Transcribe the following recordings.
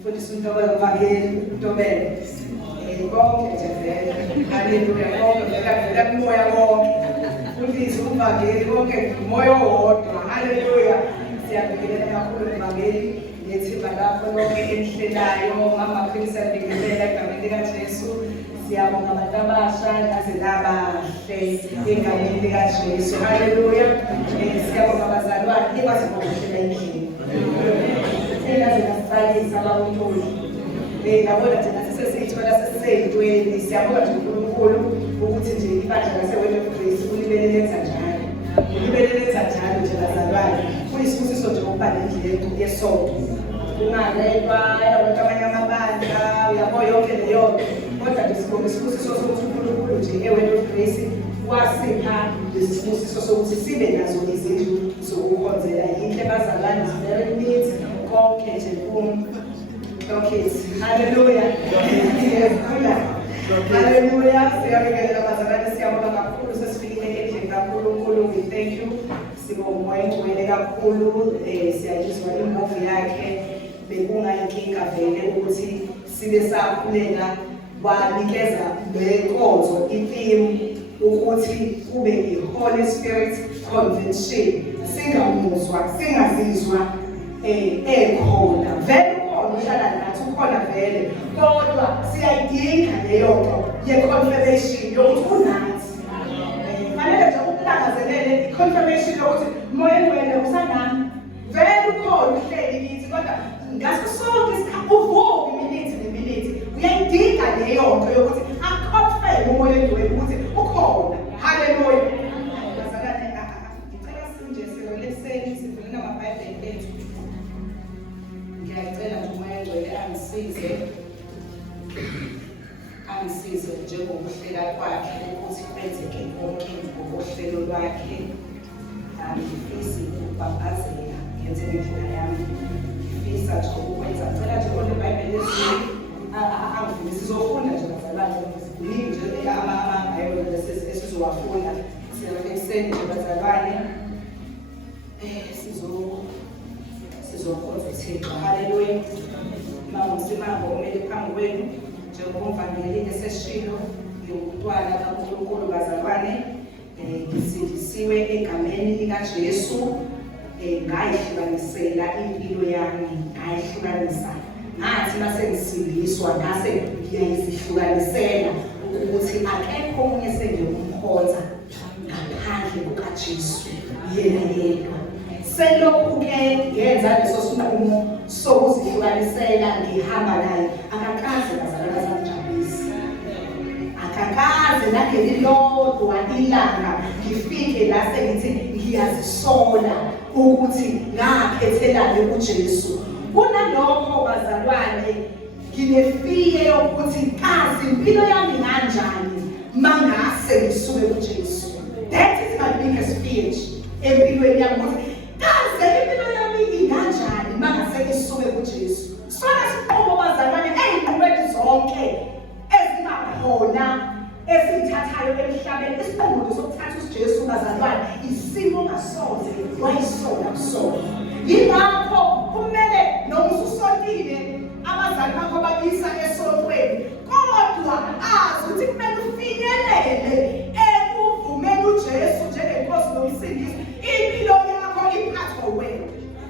Mfundisi uNtobela Mvangeli, uNtobela. Konke nje vele. Haleluya, konke vele kumoya konke. Mfundisi uMvangeli konke umoya owodwa. Haleluya. Siyabingelela kakhulu eVangeli. Ngethimba lapho lonke elihlelayo, mama Philisa ngibingelela egameni likaJesu. Siyabonga abantu abasha naze nabahle egameni likaJesu. Haleluya. Siyabonga abazalwane ebazi ngokuhlela endlini. Engaze nasifakisa abawuntuli. Ngabona nje nasesizithola sesiseyintweni. Siyabonga nje uNkulunkulu ukuthi nje ibandla laseWord of Grace ulibeleletha njalo. Ulibeleletha njalo nje bazalwane. Kuyisibusiso nje ukuba nendlela yesonto. Ungalelwa abantu abanye amabandla uyabo yonke leyo kodwa ngisibonga isibusiso sokuthi uNkulunkulu nje eWord of Grace wasipha lesibusiso sokuthi sibe nazo izindlu zokukhonzela yinhle bazalwane very neat konke nje okay haleluya haleluya siyabingelela bazalwane siyabonga kakhulu sesifikile endlini kaNkulunkulu we thank you sibonga umoya ogcwele kakhulu siyayizwa imbovu yakhe bekungayinkinga vele ukuthi sibe sakhulela wanikeza lenkonzo itheme ukuthi kube i-Holy Spirit Convention singamuzwa singazizwa ekhona vele ukhona uhlala nathi ukhona vele kodwa siyayidinga leyo nto ye-confirmation yokuthi unathi fanele nje ukulangazelele i-confirmation yokuthi moya engcwele usanami vele ukhona uhleli kithi kodwa ngaso sonke isikhathi uvuka iminithi neminithi uyayidinga leyo nto yokuthi akonfirm umoya engcwele ukuthi ukhona haleluya bazalwane ngicela sinje sireleseni sivuleni amabhayibheli ethu ngiyacela nje umoya engcwele angisize njengokuhlela kwakhe ukuthi kwenzeke konke ngokohlelo lwakhe angifisi ukubambazela ngenze ngendlela yami ngifisa nje ukwenza ngicela nje konke iBhayibheli ezini angifundisi sizofunda nje bazalwane ziningi nje amabhayibheli esizowafunda siyabonga nje bazalwane sizokhonza uThixo haleluya mama uSimango omele phambi kwenu njengomvangeli eseshilo yomntwana kaNkulunkulu bazalwane ngisindisiwe egameni likaJesu ngayihlukanisela impilo yami ngayihlukanisa ngathi mase ngisindiswa ngase ngiyayizihlukanisela ukuthi akekho omunye sengiyomkhonza ngaphandle kukaJesu yena yedwa selokhu-ke ngenza leso sinqumo sokuzihlukanisela ngihamba naye akakaze bazalwane zangijabulisa akakaze nangelilodwa ilanga ngifike la sengithi ngiyazisola ukuthi ngakhethelane kuJesu kunalokho bazalwane nginefiye yokuthi kazi impilo yami kanjani mangase ngisuke kuJesu that is my biggest fear empilweni yami ukuthi kaze impilo yami inganjani mangase ngisuke kuJesu sona siqobo bazalwane eyinqubeni zonke ezingakhona esithathayo emhlabeni isiqobo sokuthatha uJesu bazalwane isimo ngasoze wayisola kusona yingakho kumele noma ususontile abazali bakho babisa esontweni kodwa azi ukuthi kumele ufinyelele ekuvumeni uJesu njengenkosi nomsindisi impilo yakho iphathwa wena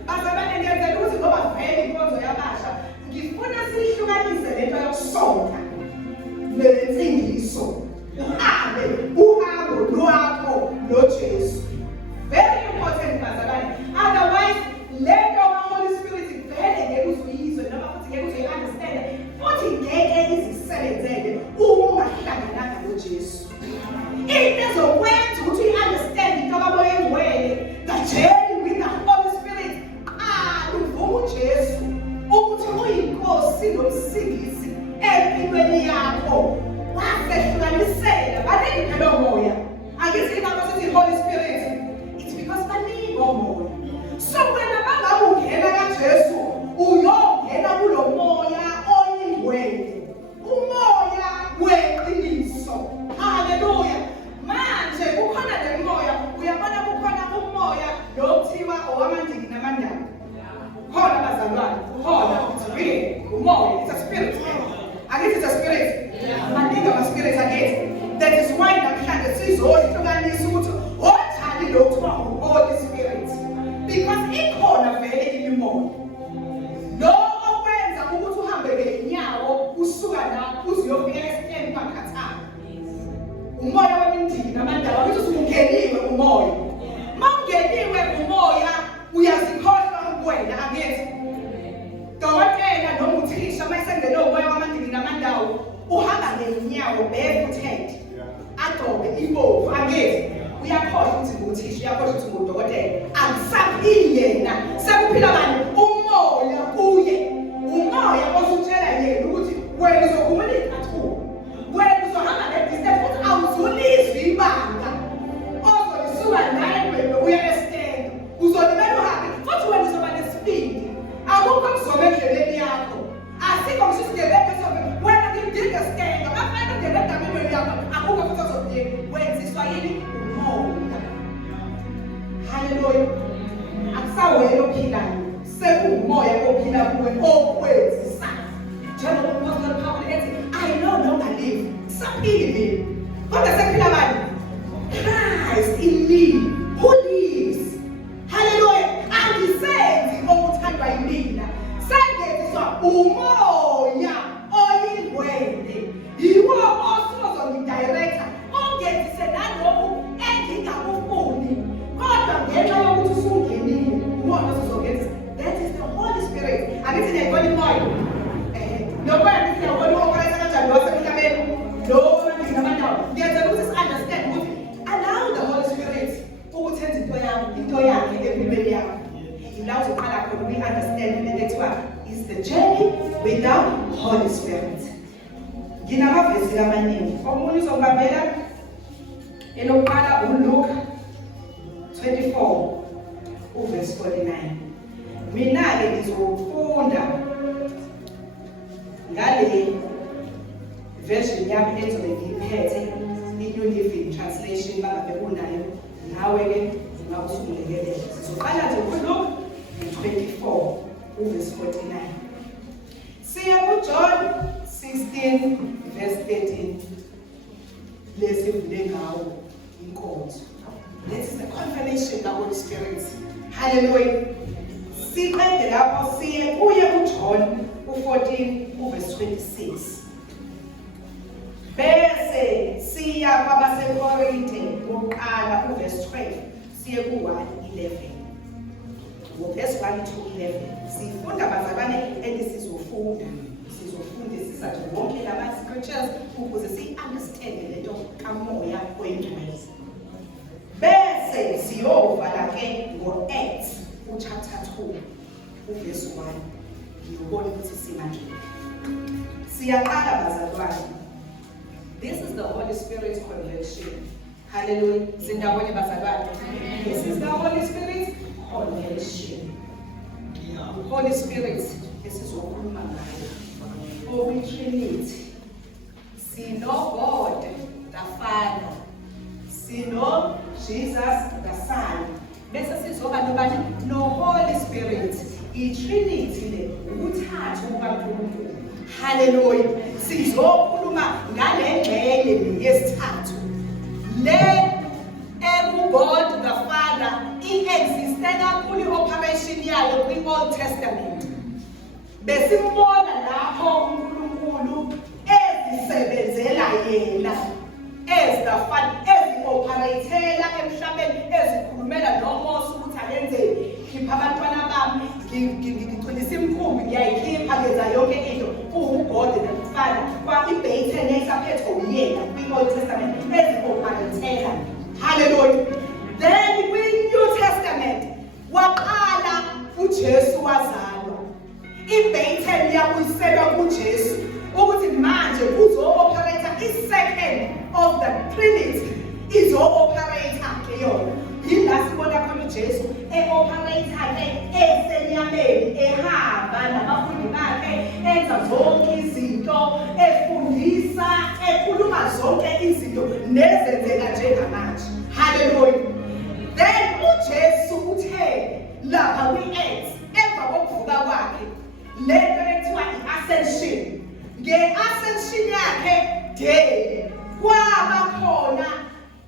bazalwane ngiyenzela ukuthi ngoba vele inkonzo yabasha ngifuna sihlukanise lento yokusonta nensindiso uhambo lwakho noJesu very important bazalwane otherwise lento kaHoly Spirit vele ngeke uzuyizwe noma futhi ngeke uzuyi-understand futhi ngeke izisebenzele uma ungahlangananga noJesu into ezokwenza ukuthi uyi-understand into kamoya engcwele the journey with the Holy Spirit uvuma uJesu ukuthi uyinkosi nomsindisi empilweni yakho wasehlukanisela baningi phela omoya angithi ingakho sithi Holy Spirit it's because baningi omoya so wena bangabe ungena kaJesu uyongena kulo moya oyingcwele umoya weqiniso haleluya manje kukhona le moya uyabona kukhona umoya lo kuthiwa owamandiki namandaba khona bazalwane khona umoya, it's a spirit. I guess it's a spirit. Maningi ama-spirit again. That is why namhlanje sizohlukanisa ukuthi onjani lo kuthiwa ngu-Holy Spirit. Because ikhona vele imimoya. Lo okwenza ukuthi uhambe ngenyawo usuka la uziyofika esiteni kwaKhatana. Umoya wemindeni namandawo ukuthi usungeniwe umoya. Mawungeniwe umoya uyazikhohlwa kuwena angithi. Dokotela noma uthisha mayisengene umoya wamandini namandawo uhamba ngenyawo barefooted. Agcobe ibovu angithi. Uyakhohlwa ukuthi nguthisha uyakhohlwa ukuthi ngudokotela. Akusaphili yena sekuphila bani umoya kuye. Umoya osutshela yena ukuthi wena uzokhumula ikhathuka. Wena uzohamba le-distance futhi awuzulizwi ibanga. Ozolisuka naye wena uya esitenda. Uzolibela uhambe futhi wena uzoba nesibindi. Akukho kuzoba endleleni yakho. Asikho ngisisigebeke sobe wena ngidinga sitenda. Bafana ngebeda empilweni yakho. Akukho futhi ozodinga. Wenziswa yini? Umoya. Hallelujah. Akusawena ophilayo. Sekuwumoya ophila kuwe okwenzisayo. Njengoba uMpostoli Pawulu ethi, I no longer live. Saphili mina. Kodwa sekuphila bani? Christ in me, who lives. Hallelujah. Angisenzi okuthandwa yimina. Sengenziswa umoya oyingcwele. Yiwo osozongidirector. Ongenzise nalokhu engingakufuni. Kodwa ngenxa yokuthi usungenile, uwona osozongenzisa. That is the Holy Spirit. Angithi ngiyayibona imoya. Nokho angithi ngiyabona uoperator kanjani wasemhlabeni. Lo manje namandawo. Ngiyenzela ukuthi si-understand ukuthi allow the Holy Spirit ukuthi enze into yakhe empilweni yakho. Ila uzoqala khona uyi-understand le nto ekuthiwa is the journey with the Holy Spirit. Nginamavesi amaningi. Omunye uzongibambela elokuqala uLuka 24 uverse 49. Mina-ke ngizofunda ngale version yami ezobe ngiyiphethe i-New Living Translation bangabe unayo nawe-ke ungawusungulekelela. Sizoqala nje kuLuka 24 uverse 49. Siya kuJohn 16 verse 13. Lesivule ngawo inkonzo. This is the confirmation of the Holy Spirit. Hallelujah. Siqede lapho siye kuye kuJohn 14 verse 26. Bese siya kwabaseKorinte uqala verse 12 siye ku-1:11. Verse 1 to 11 sifunda bazalwane sizofundisisa nje wonke lama scriptures ukuze si-understand le nto kamoya oyingcwele. Bese siyovala ke ngo-Acts chapter 2 verse 1 ngiyobona ukuthi simanje. Siyaqala bazalwane. This is the Holy Spirit convention. Hallelujah. Sindawonye bazalwane. This is the Holy Spirit convention. Holy Spirit esizokhuluma ngayo. Holy Trinity. Sino God the Father. Sino Jesus the Son. Bese sizoba nobani no Holy Spirit. I-Trinity le ukuthathu kukaNkulunkulu. Hallelujah. Sizokhuluma ngale ngxenye yesithathu. Le God the Father i-existe kakhulu operation yayo kwi-Old Testament. Besimbona lapho uNkulunkulu ezisebenzela yena as the Father, ezi-operatela emhlabeni, ezikhulumela noMose ukuthi akenzeni. Khipha abantwana bami, ngigcinisa imkhumbi, ngiyayikhipha, ngenza yonke into. UGod the Father kwa-ibhayitheni yayisaphethe uyena kwi-Old Testament ezi-operatela. Hallelujah. Then kwi-New Testament waqala uJesu wazalwa. Ibhayitheni yabuyiselwa kuJesu ukuthi manje kuzo-operate i-second of the Trinity izo-operate yona. Yila sibona khona uJesu e-operate-ke esenyameni, ehamba nabafundi bakhe, enza zonke izinto, efundisa, ekhuluma zonke izinto nezenzeka njengamanje. Hallelujah. Then uJesu uthe lapha kwi-Acts emva kokuvuka kwakhe le nto ekuthiwa nge-ascension. Nge-ascension yakhe day kwaba khona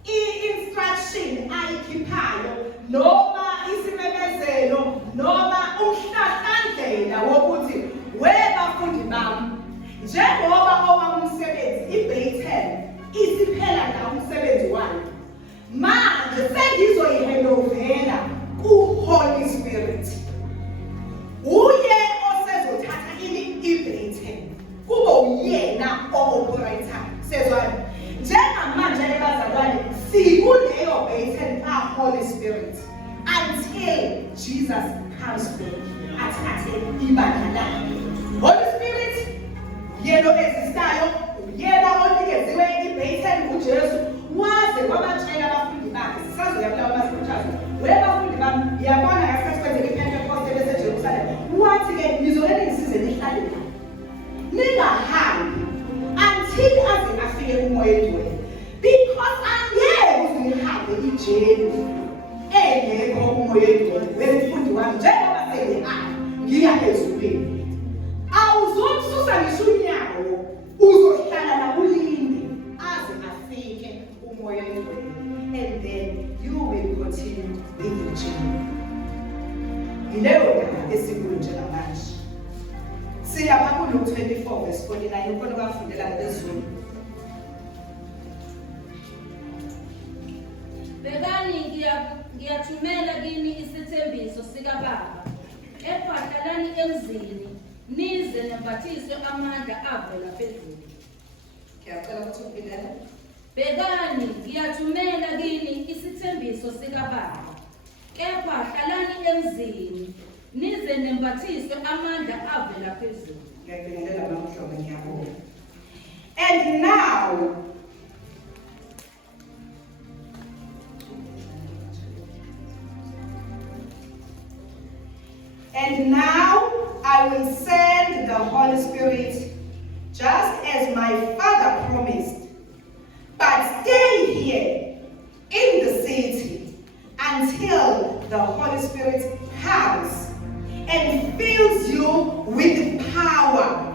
i-instruction ayikhiphayo noma isimemezelo noma umhlahlandlela wokuthi webafundi bami, njengoba owamumsebenzi iBaytel isiphela la umsebenzi wayo, manje sengizoyihelovela ku-Holy Spirit. Uye osezothatha iBaytel kube uyena o-operator. Sezwana, njengamanje bazalwane sikuleyo Baytel ka-Holy Spirit until Jesus comes back athathe ibandla lakhe. Holy Spirit yena existayo, yena onikeziwe iBaytel uJesu, waze kwabatshela abafundi bakhe. Sisazoyabula abafundi webafundi bami, yabona ngasikhathi kwenzeka iPentecost beseJerusalem, wathi-ke nizolele ngisize nihlale la, ningahambi until aze afike umoya engcwele, because angeke uze nihambe ijeli engekho umoya engcwele. Wemfundi wami, njengoba sengihamba ngiya ezulwini, awuzomsusa ngisho unyawo, uzohlala la ulinde aze afike umoya engcwele, and then you will continue with your journey. Yileyo ndaba esikuyo njengamanje. Siyapha kuLuke 24 verse 49 ukhona bafundela ngezulu. Bekani ngiyathumela kini isithembiso sikaBaba, kepha hlalani emzini nize nembathiswe amandla avela phezulu. Ngiyacela ukuthi uphilela. Bekani ngiyathumela kini isithembiso sikaBaba, kepha hlalani emzini nize nembathiswe amandla avela phezulu. Ngiyabingelela namhlobo ngiyabonga. And now I will send the Holy Spirit just as my Father promised. But stay here in the city until the Holy Spirit comes and fills you with power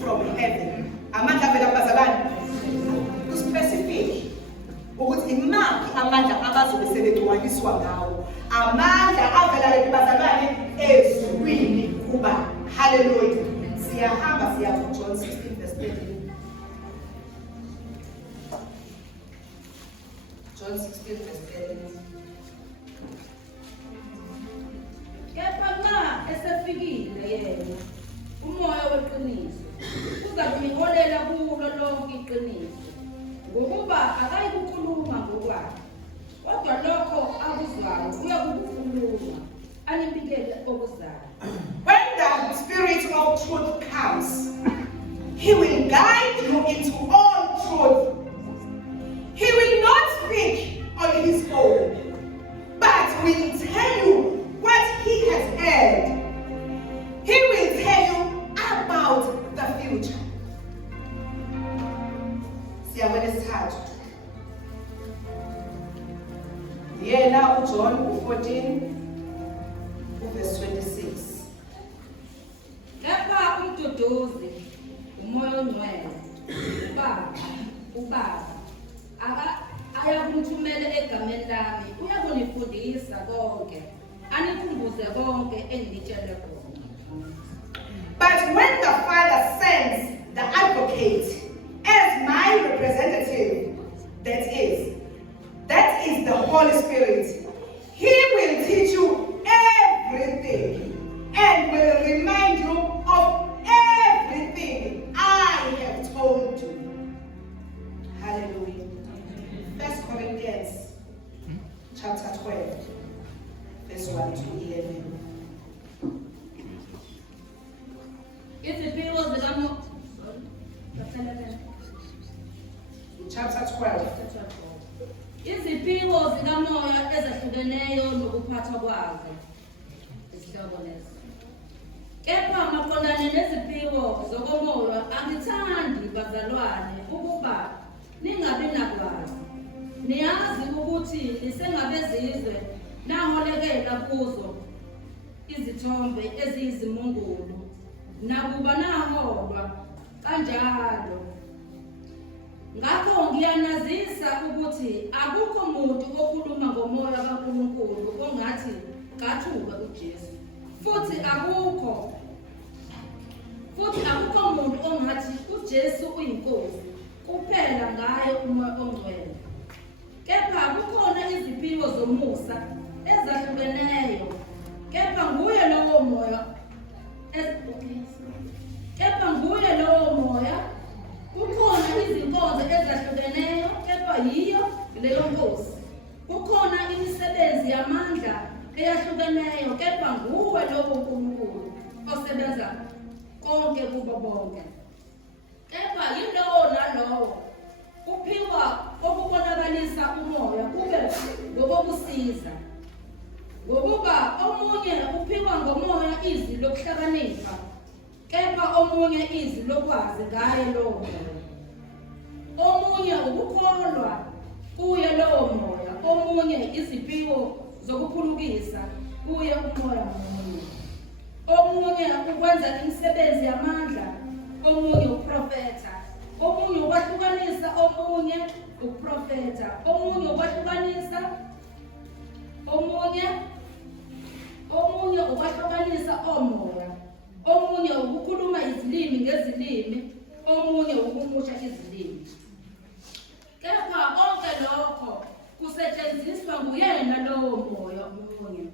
from heaven. Amandla vela bazalwane uspecific ukuthi imaphi amandla abazobe sebegcwaliswa ngawo. Amandla avela lephi bazalwane? Ezulwini kuba. Hallelujah. Siyahamba siya ku John 16 verse 13. John 16 verse 13. Kepha nxa esefikile yena umoya weqiniso uzakuyiholela kulo lonke iqiniso, ngokuba akayi kukhuluma ngokwakhe, kodwa lokho akuzwayo uyakukhuluma animbikele okuzayo. When the Spirit of truth comes, He will guide you into all truth. He will not speak on His own, but will tell you what He has heard. He will tell you about the future. Siyabona isithathu. Yena uJohn 14 verse 26. Kepha umduduzi umoya ongcwele ubaba ayakunithumela egameni lami, uyakunifundisa konke, anikhumbuze konke engitshele khona. But when the Father sends the advocate as my representative, that is the Holy Spirit, He will teach you everything and will remind you of everything I have told you. Hallelujah. 1 Corinthians chapter 12 verse 1 to 11. Iziphiwo zikaMoya Chapter 12. Iziphiwo zikaMoya ezahlukeneyo nokuphathwa kwazo. Isihloko leso. Kepha maqondane neziphiwo zokomoya angithandi bazalwane ukuba ningabi nakwazi. Niyazi ukuthi nisengabezizwe naholekela kuzo izithombe eziyizimungulu nakuba naholwa kanjalo. Ngakho ngiyanazisa ukuthi akukho muntu okhuluma ngomoya kaNkulunkulu ongathi kathuka uJesu. Futhi akukho umuntu ongathi uJesu uyinkosi kuphela ngaye umoya ongcwele. Kepha kukhona iziphiwo zomusa ezahlukeneyo. Kepha nguye lowo moya kukhona izinkonzo ezahlukeneyo, kepha yiyo leyo nkosi. Kukhona imisebenzi yamandla eyahlukeneyo, kepha nguwe lowo uNkulunkulu osebenza konke kubo bonke. Kepha yilowo nalowo uphiwa okubonakalisa umoya kube ngokokusiza. Ngokuba omunye uphiwa ngomoya izwi lokuhlakanipha, kepha omunye izwi lokwazi ngaye lowo moya. Omunye ukukholwa kuye lowo moya, omunye iziphiwo zokuphulukisa kuye umoya munye. Omunye ukwenza imisebenzi yamandla, omunye uprofetha, omunye ukwahlukanisa, omunye uprofetha, omunye ukwahlukanisa, omunye ukwahlukanisa omoya, omunye ukukhuluma izilimi ngezilimi, omunye ukumusha izilimi. Kepha konke lokho kusetshenziswa nguyena lowo moya omunye.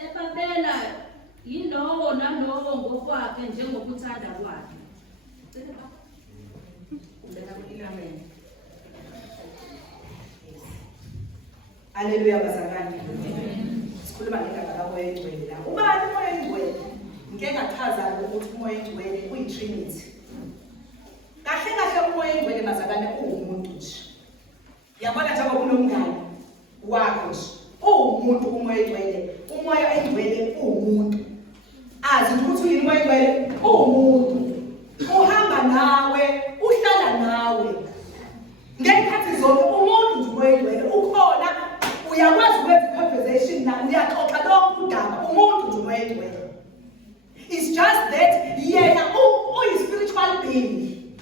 Ebabela yilowo nalowo ngokwakhe njengokuthanda kwakhe. Haleluya bazalwane. Sikhuluma ngegama kaMoya Engcwele la. Ubani uMoya Engcwele? Ngeke ngachaza ukuthi uMoya Engcwele uyiTrinity. Kahle uMoya Engcwele bazalwane uwumuntu nje. Yabona njengoba kunomngane wakho nje. Uwumuntu uMoya Engcwele. uMoya Engcwele uwumuntu. Azi ukuthi uyini uMoya Engcwele? Uwumuntu. Uhamba nawe, uhlala nawe. Ngekhathi zonke umuntu nje uMoya Engcwele ukhona, uyakwazi ukwenza conversation naye, uyaxoxa lonke udaba, umuntu nje uMoya Engcwele. It's just that yena uyi-spiritual being.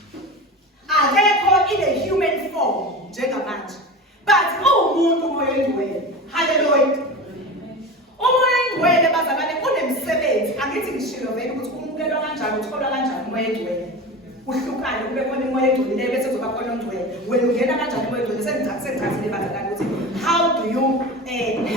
Akekho in a human form njengamanje. But uwumuntu uMoya Engcwele. Hallelujah. uMoya Engcwele bazalwane unemsebenzi. Angithi ngishilo vele ukuthi umukelwa kanjani, utholwa kanjani uMoya Engcwele. Uhlukane kube khona uMoya Engcwele bese kuzoba khona uNgcwele. Wena ungena kanjani uMoya Engcwele? Sengichathile bazalwane ukuthi how do you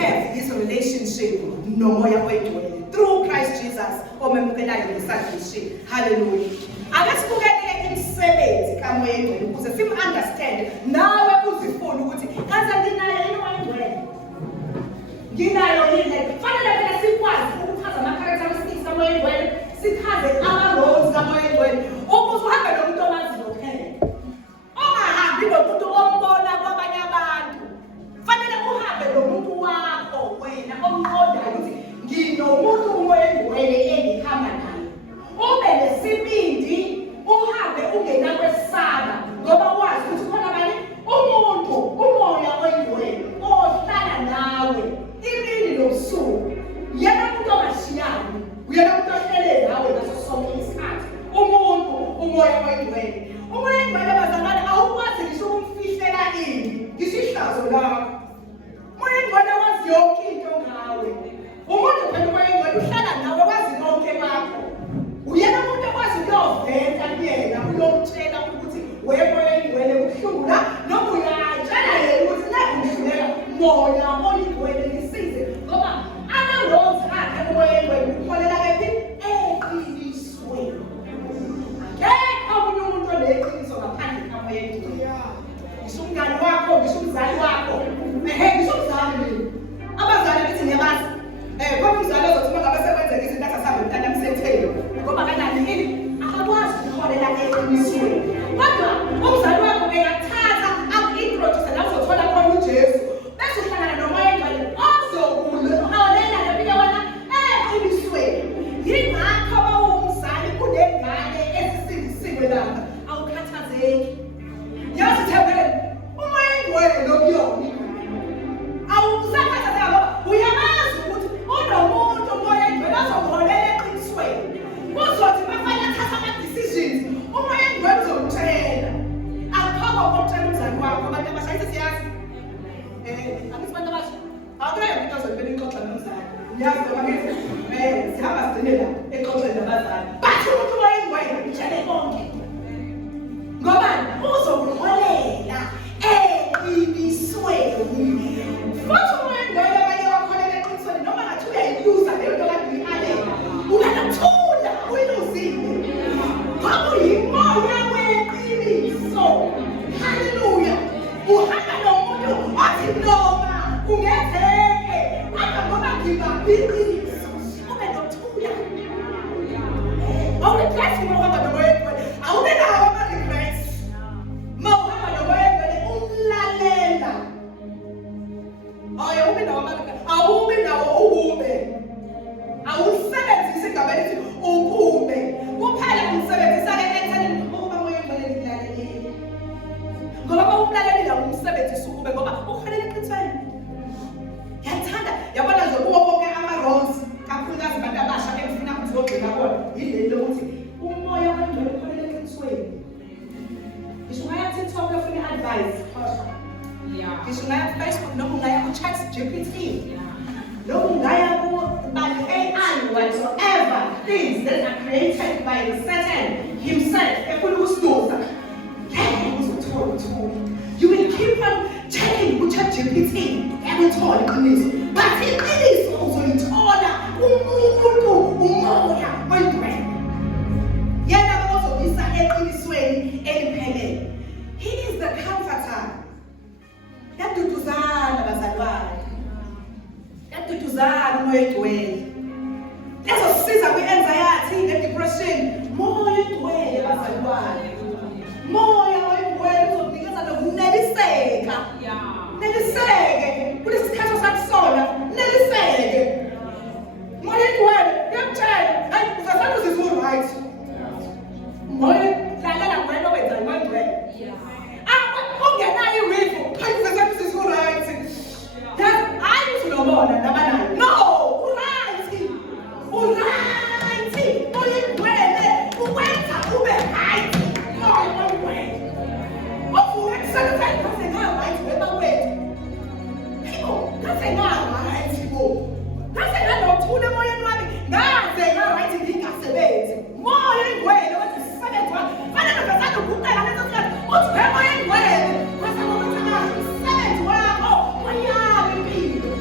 have this relationship noMoya Engcwele? Through Christ Jesus omemukelayo ngesalvation. Hallelujah. Ake sibukele imisebenzi kaMoya Engcwele ukuze simu-understand nawe uzifuna ukuthi kaze nginayo yini uMoya Engcwele. Nginayo yini? Fanele phela sikwazi ukuchaza ama-characteristics kaMoya Engcwele, sichaze ama-roles kaMoya Engcwele ukuze uhambe nomuntu omaziyo kuphela. Ungahambi nomuntu ombona kwabanye abantu. Fanele uhambe nomuntu wakho wena omqondayo ukuthi nginomuntu uMoya Engcwele engihamba naye. Ube nesibindi, uhambe ungenakwesaba ngoba wazi ukuthi khona bani umuntu uMoya Engcwele ohlala nawe imini nobusuku. Yena umuntu ongashiyani, uyena umuntu ohlele nawe ngaso sonke isikhathi. Umuntu uMoya Engcwele. uMoya Engcwele bazalwane awukwazi ngisho ukumfihlela ini ngisihlazo lakho. uMoya Engcwele wazi yonke into ngawe. Umuntu phela uMoya Engcwele uhlala nawe, wazi konke kwakho. Uyena umuntu okwazi ukuyoveta kuyena uyomtshela ukuthi wena Moya Engcwele ubuhlungu la, noma uyatshela yena ukuthi la ngihlulela Moya Engcwele ngisize ngoba ama-roles akhe uMoya Engcwele ukholela kephi? Eqinisweni. Akekho omunye umuntu oneqiniso ngaphandle kaMoya Engcwele. Ngisho umngane wakho, ngisho umzali wakho. Ngisho umzali mina. Abazali kithi ngiyabazi. Khona umzali ozothi uma ngabe sekwenzeka izinto asasabe mntana msethele. Ngoba kanani yini? Akakwazi ukukholela eqinisweni. Kodwa umzali wakho uyathatha aku-introduce la uzothola khona uJesu. Bese uhlangana noMoya Engcwele ozokuholela ngempilo wena eqinisweni. Yingakho uma uwumzali kunengane ezisindisiwe lapha awukhathazeki. Yazi thembele uMoya Engcwele lokuyona. Awusakhathazeka ngoba uyamazi ukuthi unomuntu uMoya Engcwele ozokuholela eqinisweni. Ngiyazwa ngithi sihamba sigcine la exoxeni nabazali. Bathi umuntu wayengwena itshele konke. Ngoba uzokuholela eqinisweni. Futhi wayengwena abanye bakholela eqinisweni noma ngathi uyayiluza leyo nto kade uyihalela. Uyanathula uyiluzile. Ngoba uyimoya weqiniso. Hallelujah. Uhamba nomuntu othi noma kungenzeke kodwa ngoba ngibabhilisa ube nokuthula. Awuregrets ngoba nomoya awube nawo ama-regrets. Mawuhamba nomoya umlalela. Awubi nawo ama-regrets. Awubi nawo ukube. Awusebenzisi igama elithi ukube. Kuphela umsebenzisa-ke ekuthenini ukuba moya ngilalelile. Ngoba uma umlalelile awumsebenzisi ukube ngoba uholela eqinisweni. Yathanda yabona nje kuwo bonke ama-roles kakhulukazi abantu abasha ekufuna ukuthi uzogxila kona yileli lokuthi umoya wengcwele uholela eqinisweni. Ngisho ungaya ku-TikTok uyofuna i-advice khohlwa. Ngisho ungaya ku-Facebook noma ungaya ku-ChatGPT noma ungaya ku-AI whatsoever things that are created by Satan himself efuna ukusiduza. You will keep on checking with ChatGPT every time. But iqiniso uzoyithola umuntu umoya wengcwele. Yena ozobisa eqinisweni eliphelele. He is the comforter. Yaduduzana bazalwane. Yaduduzana umoya wengcwele. Lezosiza kwi-anxiety ne-depression. Moya wengcwele bazalwane. Moya wengcwele uzokunikeza nokuneliseka. Neliseke kulesi sikhathi sakusona, neliseke. Moya wengcwele uyakutshela, hayi uzasala uzizwa right. Moya lalela wena wenza moya wengcwele. Ungenayo iwifo, hayi uzasala uzizwa right. Hayi uzilobona nabanayo. No, right. Right. Moya wengcwele ukwenza ube right. Moya wengcwele. Sometimes that's enough, right? Remember wait. People, that's enough, right? People. That's enough to the more you want. That's enough, right? You think I say it. More you way, what is seven one? I don't know if I could put that on the top. What's the more you way? What's the more you want? Seven one. Oh, what you have in people?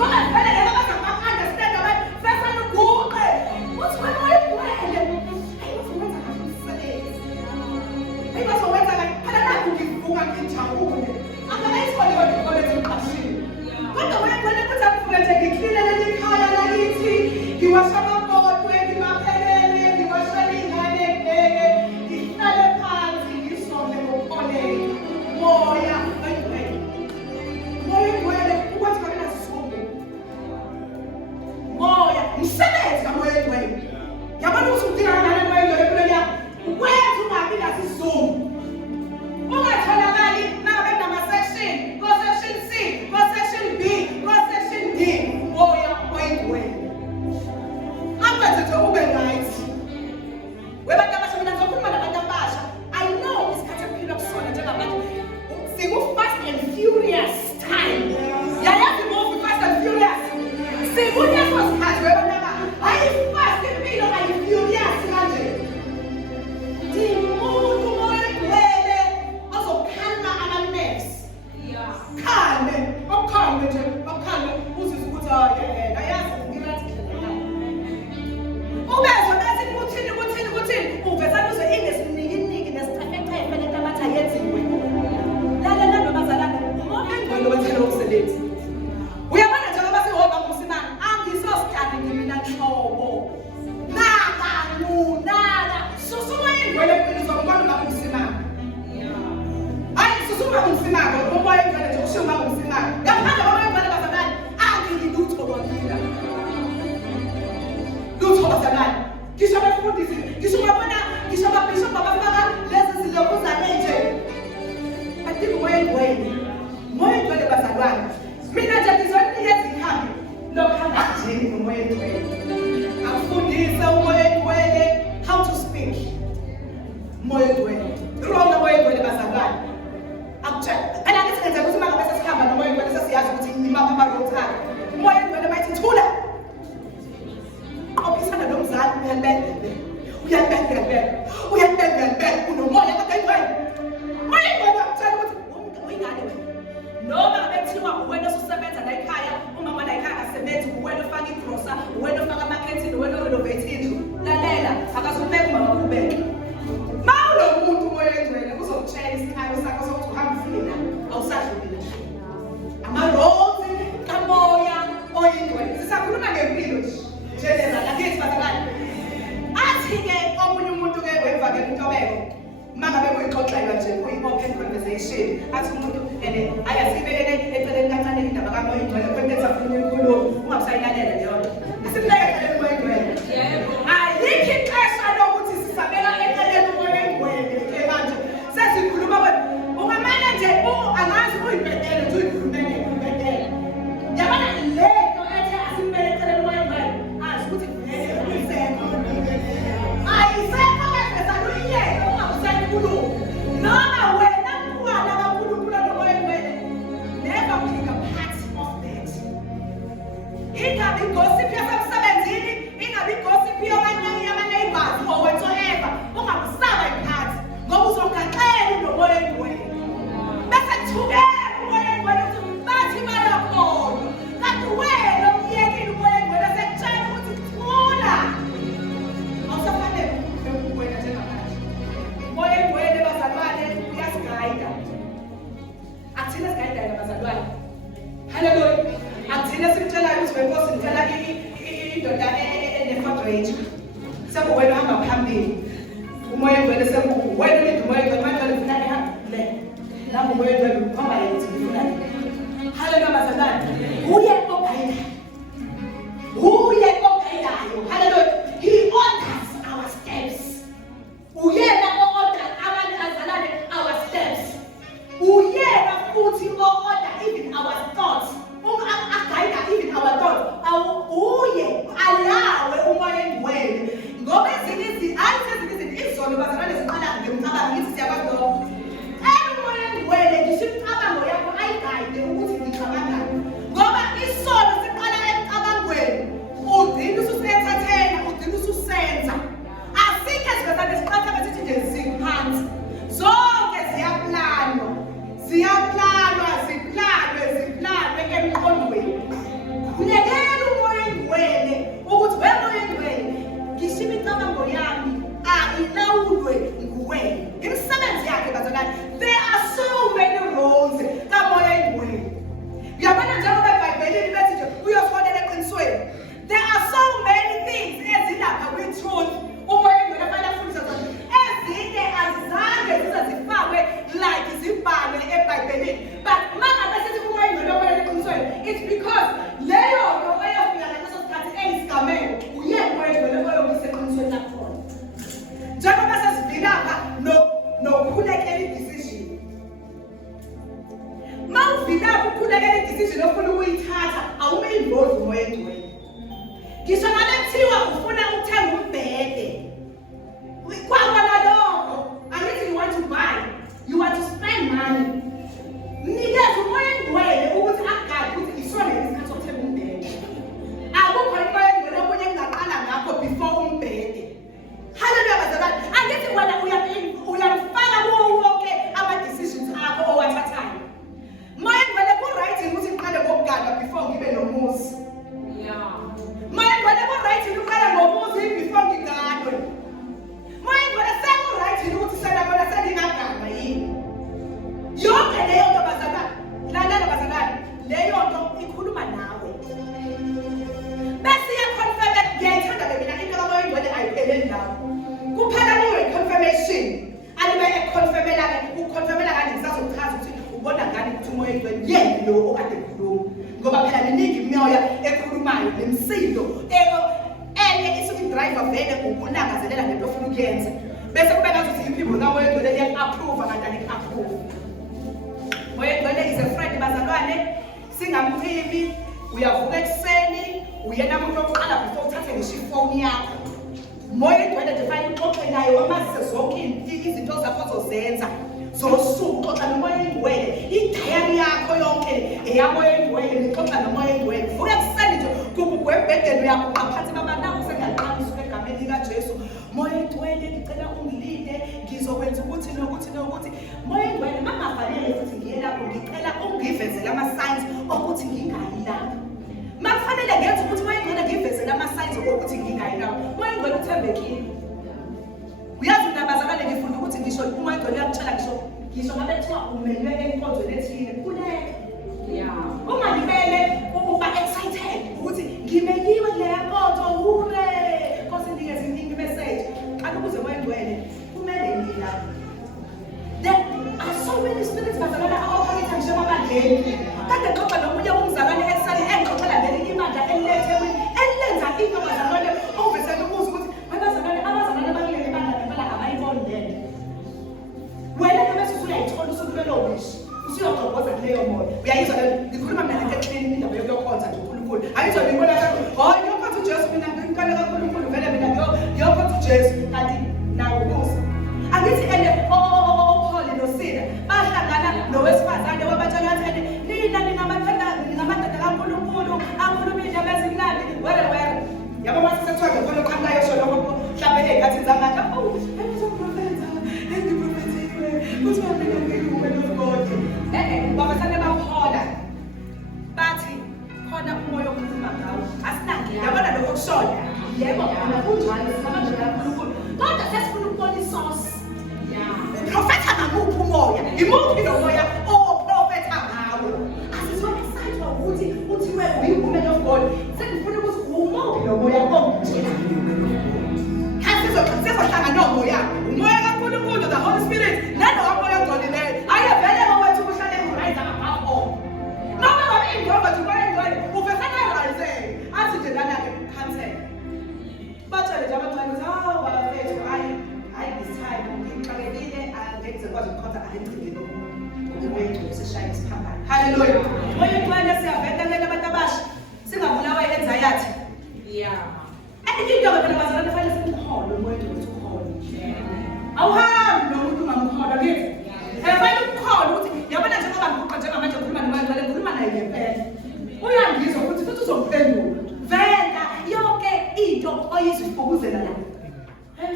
But I better understand the right. That's not a good way. What's the more you way? Hey, what's the more you have to say? Hey, what's the more you have? Ungakinjabule akayisibone kodwa impashini kodwa wena kuthi akufike ngikhilele likhaya lakithi ngiwasha amabhodwe ngibaphelele ngiwasha ingane ebheke ngihlale phansi ngisonde ngokholeka moya wengcwele ukwathi kakela sisonke moya msebenzi kamoya wengcwele yabona ukuthi udingakala nani moya wengcwele empilweni yakho ukwenza ungabi nasizungu. Ungatholakali nabe nama-section, ko-section C, ko-section B, ko-section D. Moya wengcwele. Akwenze nje ube right. Webantu abasha mina ngizokhuluma nabantu abasha. I know isikhathi esiphila kusona njengabantu. Siku-fast and furious time. Yayazi movie Fast and Furious. Sikuleso sikhathi webantu abasha. Ayi-fast impilo ayi-furious kanje. Umuntu moya wengcwele. Kalme, okhalme nje, okhalme uzizwe ukuthi ayazi ngirathi khona. Ubezwe bethi kuthini uveza uzwe inesiningi nesithefethefe lento abathi ayenziwe. Lalela nobazalana, umoya wengcwele wethela umsebenzi. Uyabona nje ngoba sihomba ngumsimanga, angisostandi ngimina nhlobo. Naka, susuma ingcwele empilweni zombona ngumsimanga. Susuma ngumsimanga, umoya wengcwele nje ushiya ngumsimanga. Ngaphandle komoya wengcwele bazalwane, angilutho lwakila. Lutho bazalwane. Ngisho abafundisi, ngisho babona, ngisho ababhishop abafaka lezi zilokuzane nje. Badinga umoya wengcwele. Umoya wengcwele bazalwane. Mina nje ngizonikeza ihambi lokuhamba nje ngomoya wengcwele. Akufundise umoya wengcwele how to speak. Umoya wengcwele. Wrong umoya wengcwele bazalwane. Phela ngithi ngenza ukuthi uma ngabe sesihamba nomoya wengcwele sesiyazi ukuthi imaphi ama-roads akhe. Umoya wengcwele bayithi thula uyabeka unomoya kadayibona mayibona kuthela ukuthi uyingane wena noma bethiwa uwena osusebenza la ekhaya umama la ekhaya asebenzi uwena ofaka igrosa uwena ofaka amakhethini uwena orenovate indlu lalela akazubeka umama kubeke mawulo muntu umoya engcwele uzokutshela isikhalo sakho sokuthi uhamba ufile awusadlulile amarozi kamoya oyingcwele sisakhuluma ngempilo nje general akithi bazalwane athi-ke omunye umuntu-ke wevakela intobeko mangabe kuyixoxelwa nje kuyi-open conversation athi umuntu ayasibekele eceleni kancane indaba kamoya engcwele kwento esafuna inkulumo ungabusayilalela leyo nto asimleke eceleni umoya engcwele alikho ixesha lokuthi sisabela eceleni umoya engcwele manje sesikhuluma ungamane nje angazi uyibhedele nje uyikhulumele ibhedele yabona lento ethe asimbele eceleni umoya engcwele azi ukuthi vele uyisekho ayisekho bese uyiyeke ungabusayi inkulumo noma wena mkhwana kaNkulunkulu nomoya engcwele never pick a part of that ingabi gossip yasemsebenzini ingabi gossip yamaneighbors or whatsoever ungabusaba iphathi ngoba uzongaxela unomoya engcwele bese kuthukela umoya engcwele ukuthi bathi bayakhona kanti wena umyekile umoya engcwele sekutshela ukuthi thula awusafanele wena njengamanje umoya engcwele bazalwane uyasigayida akuthina sigayidayela bazalwane haleluya akuthina simtshelayo ukuthi wenkosi ngitshela indoda enefadrage sekuwena hamba phambili umoya engcwele sekuwena ulinda umoya engcwele manje alifuna ehamba le nami umoya engcwele ukhomba yenzi ngifuna haleluya bazalwane uye ogayidayo haleluya he orders our steps uyena o-order abantu azalane our steps uyena futhi o-order even our thoughts agayida even our thoughts uye alawe umoya engcwele ngoba ezinye izolo bazalwane ziqala ngemicabango ngithi siyakwazi lokho umoya engcwele ngisho imicabango yakho ayigayide ukuthi ngicabangani ngoba isono siqala emcabangweni udinga ususiyethathela udinga ususenza asikho esivezane siqatha sithi nje ziphansi zonke ziyaplanwa emqondweni unyekela umoya engcwele ukuthi wemoya engcwele ngisho imicabango yami ilawulwe nguwena imisebenzi yakhe bazalwane there are so many roles kamoya engcwele uyabona njengoba eBhayibhelini bethi nje uyofonela eqinisweni there are so many things ezilapha kwi-truth umoya engcwele afanele afundisa zona ezinye azizange zize zifakwe like zibhalwe eBhayibhelini but mangabe sithi umoya engcwele afanele eqinisweni it's because leyo nto eyofika ngaleso sikhathi eyisigameko uye umoya engcwele oyongisa eqinisweni lakhona njengoba sesivilapha nokukhulekela i-decision ma uvilapha ukukhulekela i-decision ofuna ukuyithatha awume-involve umoya engcwele ngisho ngale kuthiwa ufuna ukuthenga umbhede kwakona lokho angithi you want to buy you want to spend money mnikeza umoya engcwele ukuthi agade ukuthi isona isikhathi sokuthenga umbhede akukho umoya engcwele okunye engingaqala ngakho before umbhede haleluya bazalwane angithi wena uyamfaka kuwo wonke ama-decisions akho owathathayo moya engcwele ku-right ukuthi ngiqale ngokugada before ngibe nomuzi moya engcwele ku-right uqala ngomuzi before ngigadwe moya engcwele seku-right ukuthi senabona sengingagadwa yini yonke leyo nto bazalwane lalela bazalwane leyo nto ikhuluma nawe bese iyakhonfirme ngiyayithanda le mina into kamoya engcwele ayipheleli lapho kuphela kuyo i-confirmation alibe ekhonfirmela-ke ukhonfirmela kanje ngisazochaza ukuthi ubona ngani ukuthi umoya engcwele yena lo okade ekhuluma ngoba phela miningi imimoya ekhulumayo nemisindo enye isuke idriver vele ukulangazelela ngento ofuna ukuyenza bese kube ngazuthi iphimbo kamoya engcwele liyaku-approve kanti aliku-approve moya engcwele is a friend bazalwane singamcimi uyavuka ekuseni uyena muntu oqala before uthathe ngisho ifoni yakho moya engcwele nje fanele uxoxe naye wamazise zonke izinto zakho ozozenza zosuku xoxa nomoya engcwele idayari yakho yonke eyamoya engcwele nixoxa nomoya engcwele vuka ekuseni nje kubugwebhedeni uyabuqa phansi baba naku sengaqala usuke egameni likaJesu ukuthi moya ngcwele mangafanele futhi ngiye lapho ngicela ungivezele ama-signs okuthi ngingayi lapho. Makufanele ngenza ukuthi moya ngcwele ngivezele ama-signs okuthi ngingayi lapho. Moya ngcwele uthembekile. Uyazi nabazalwane ngifunda ukuthi ngisho umoya ngcwele uyakutshela ngisho ngabe kuthiwa umelwe enkonzweni ethile kuleke. Uma ngimele uba excited ukuthi ngimeliwe leya nkonzo hure Nkosi nikeze i-message kanti ukuze moya ngcwele kumele ngila. There are so many spirits bazalwane abaphakathi ngisho abangeni kade xoxa nomunye umzalwane esale engixoxela ngelinye ibandla elilethe elenza into bazalwane ovesele ukuze ukuthi abazalwane bakuleli bandla ngempela abayiboni lento. Wena bese usuyayithola usukulelo wish usuyogqoza kuleyo moya uyayizwa ngikhuluma mina ngeklini indaba yokukhonza nje uNkulunkulu ayizwa ngibona kahle hayi yokhonza uJesu mina ngikhala kaNkulunkulu vele mina yokhonza uJesu kanti nawo kusa angithi ene oPaul noSila bahlangana nowesifazane wabatshela ukuthi nina ningamadodana kaNkulunkulu akhuluma indaba ezimnandi were yabo masisethwa ngekhono qhamlayo sho lokho mhlawumbe ezikhathini zamanje babathane baphola bathi khona umoya okhuluma ngawo asinangile yabona lokho kushoda yebo khona kunjalo samadodana kaNkulunkulu kodwa sesifuna ukubona isource profetha ngamuphi umoya imuphi lo moya oprofetha ngawo asizona isayitwa ukuthi uthiwe uyi-woman of God sengifuna ukuthi umuphi lo moya ongitshela sizohlangana nomoya umoya kaNkulunkulu the Holy Spirit nalowa moya ongcolileyo ayevele owethu kuhlale urize above all noma ngabe indova umoya ngcwele uvesana rise athi nje lana-ke cancel batshele nje abantwana ukuthi hawu bafethu hayi this time ngixakekile angeke ngizokwazi ukukhonza angicingile umoya ngcwele useshaya isiphambano haleluya umoya ngcwele siyaveta abantu abasha singabulawa i-anxiety into phela bazalwane fanele simkhole umoya ngcwele ukhona awuhambi nomuntu ungamkhola kithi fanele ukukhola ukuthi yabona njengoba ngiguqa njengamanje ngikhuluma nomoya ngcwele ngikhuluma naye ngempela uyangizwa futhi uzomphendula vela yonke into oyizifukuzela la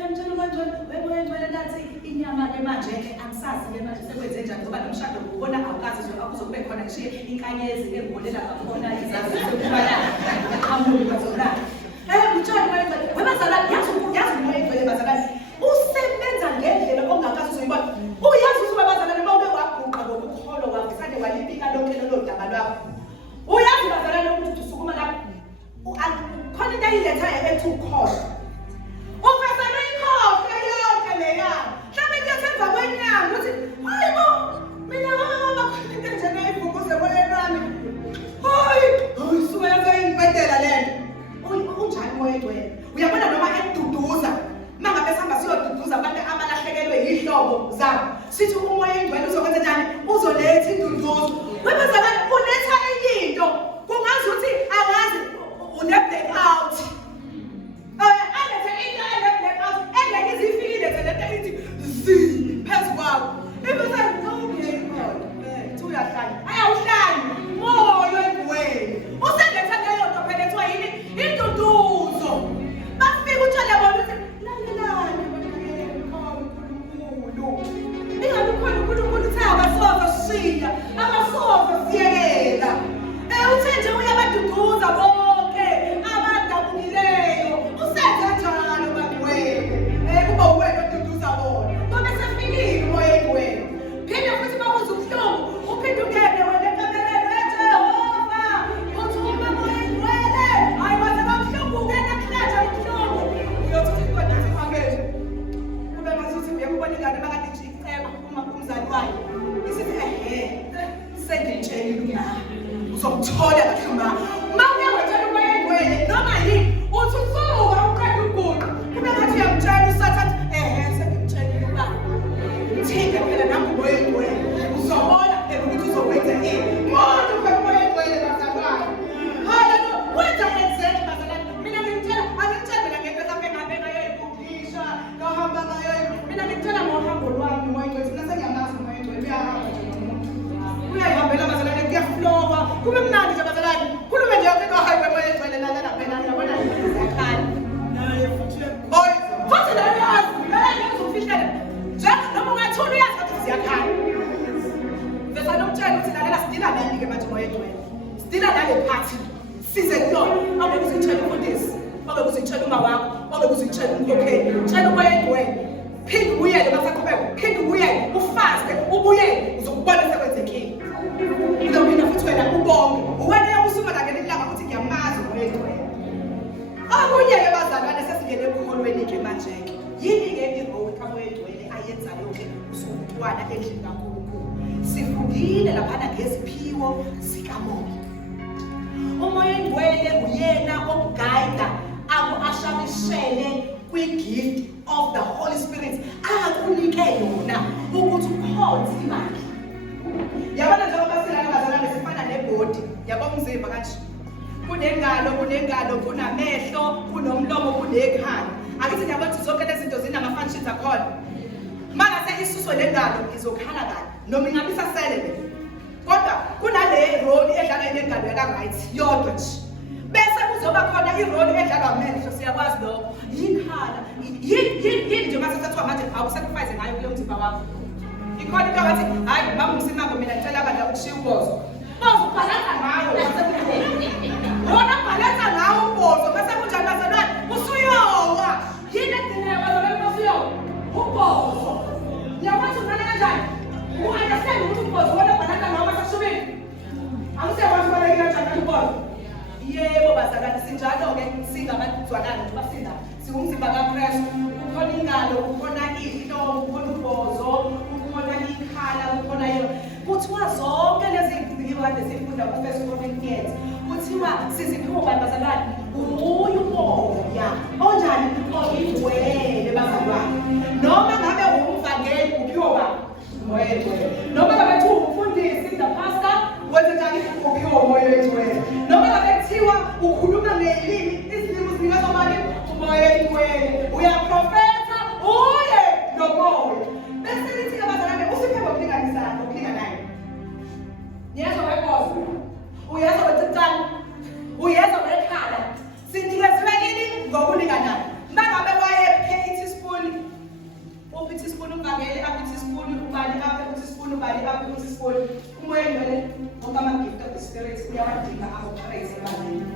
ngitshela umoya ngcwele nathi inyama-ke manje-ke angisazi-ke manje sekwenze njani ngoba nomshado ngubona awukazi akuzokube khona ngishiye inkanyezi engibolela ngakhona izazi sekubala amuli bazolala ngitshela umoya ngcwele webazalwane yazi umoya ngcwele bazalwane usebenza ngendlela ongakazi uzoyibona uyazi ukuthi babazalwane uma ube waguqa ngokukholwa kwakho sane walibika lonke lolo daba lwakho uyazi bazalwane ukuthi usukuma lapho khona into ayilethayo ethi ukholwa ufesane ikhohlwe yonke leya mhlawumbe kuyosenza kwenyanga ukuthi hayi bo mina ngabakhona into enjengayivukuze emoyeni wami hayi suke yazayingibedela lento unjani umoya ngcwele uyabona noma ekududuza mangabe sihamba siyoduduza abantu abalahlekelwe yihlobo zabo sithi umoya ngcwele uzokwenza njani uzoletha induduzo webazalwane uletha into kungazi ukuthi awazi une-black out alethe into ene-black out engeke izifikile zelento ithi zi phezu kwawo ithi uyahlanya ayawuhlanya moya ngcwele useletha leyo nto phela ethiwa yini induduzo bafika utshele bona ukuthi lalelani ingabe khona uNkulunkulu uthe abasova sishiya abasova siyekela uthe nje uyabaduduza bonke abadabukileyo usenze njalo bagcwele kuba uwena oduduza bona ngoba sefikile umoya ngcwele phinde futhi bakuze ubuhlungu uphinde ungene wena ekamereni eJehova uthi uma moya ngcwele hayi baze babuhlungu ungena kuhlaja ubuhlungu uyothi kodwa siphangeze kube ngasuthi uyakubona ingane makade uma umzali wayo isithi sengitshela una uzomthola kahle uma uyawatshela umoya ngcwele noma yini uthi usuka uqeda ukuguqa kube ngathi uyamtshela usathi sengimtshelile uba thinde phela nami umoya ngcwele uzobona phela ukuthi uzokwenza ini kodwa phela umoya ngcwele bazalwane haleluya wenza exactly bazalwane mina ngimtshela angimtshela mina ngento mhlawumbe ngabe ngayoyibhukisha ngahamba ngayo mina ngimtshela ngohambo lwami umoya ngcwele mina sengiyamazi umoya ngcwele uyahamba nje nomuntu uyayihambela bazalwane kuyaflowa kube mnandi nje bazalwane khulume nje yonke into hayi umoya ngcwele nalana phela yabona zakhala naye futhi boy futhi la yazi la uzofihlela nje noma ungathula uyazi ukuthi tshela umkhokheli, tshela umoya engcwele. Phinde ubuyele basaqhubeka, phinde ubuyele, ufaste, ubuyele, uzokubona sekwenzekile. Uzophinda futhi wena ubonge. Uwena uyakusuma la ngelinye ilanga ukuthi ngiyamazi umoya engcwele. Okunye-ke bazalwane sesingene ekukholweni-ke manje-ke. Yini-ke irole kamoya engcwele ayenzayo-ke usumntwana endlini kaNkulunkulu? Sifundile laphana ngeziphiwo zikamoya. Umoya engcwele uyena okugayida aku-ashamishele kwi-gift of the Holy Spirit akunike yona ukuthi ukhonze imali. Yabona njengoba silana bazalwane sifana nebhodi yabomzimba kanje. Kunengalo, kunamehlo, kunomlomo, kunekhala. Akithi niyabona ukuthi zonke lezi zinto zinama-functions akhona. Mangase isuswe lengalo izokhala kahle noma ingabe isasele le. Kodwa kunale role edlalwa ngengalo yaka-right yodwa nje. Bese kuzoba khona irole edlalwa amehlo, siyakwazi lokho. Yikhala. Yini nje mase sathiwa manje awusacrifice ngayo kulo mzimba wakho. Ikhona into ngathi hayi baba umsimanga mina ngicela abantu ukushiya ubozo. Bozo ubhalansa ngawo wona bhalansa ngawo ubozo bese kunjani bazalwane usuyowa. Yini edineka bazalwane basuyowa? Ubozo. Niyakwazi ukubona kanjani? U-understand ukuthi ubozo wona bhalansa ngawo masashubile? Angisiyakwazi ukubona kanjani ubozo? Yebo bazalwane sinjalo-ke singamaduzwanana njengoba sinda siwumzimba kaKristu. Kukhona ingalo, kukhona ihlobo, kukhona ubozo, kukhona ikhala, kukhona yona. Kuthiwa zonke lezi mpilo kade sifunda ku-1 Corinthians kuthiwa siziphiwe abantu bazalwane umoya umoya onjani oyingcwele bazalwane. Noma ngabe umvangeli uphiwe ba umoya engcwele, noma ngabe kuthiwa umfundisi the pastor wenze njani uphiwe umoya engcwele, noma ngabe kuthiwa ukhuluma ngelimi izilimi zinika zomani umoya engcwele, uyaprofetha uye nomoya. Bese lithi-ke bazalwane usiphiwe ukulinganisana nokulinganayo. Uyezwa webozo, uyezwa wetitsana, uyezwa wekhala. Sinikeziwe ini ngokulinganayo. Mangabe wayephe i-teaspoon, uphi i-teaspoon umvangeli, aphi i-teaspoon ubani, aphi i-teaspoon ubani, aphi i-teaspoon. Umoya engcwele ngoba ama-gift of the spirit uyawadinga awu-operate ebandleni.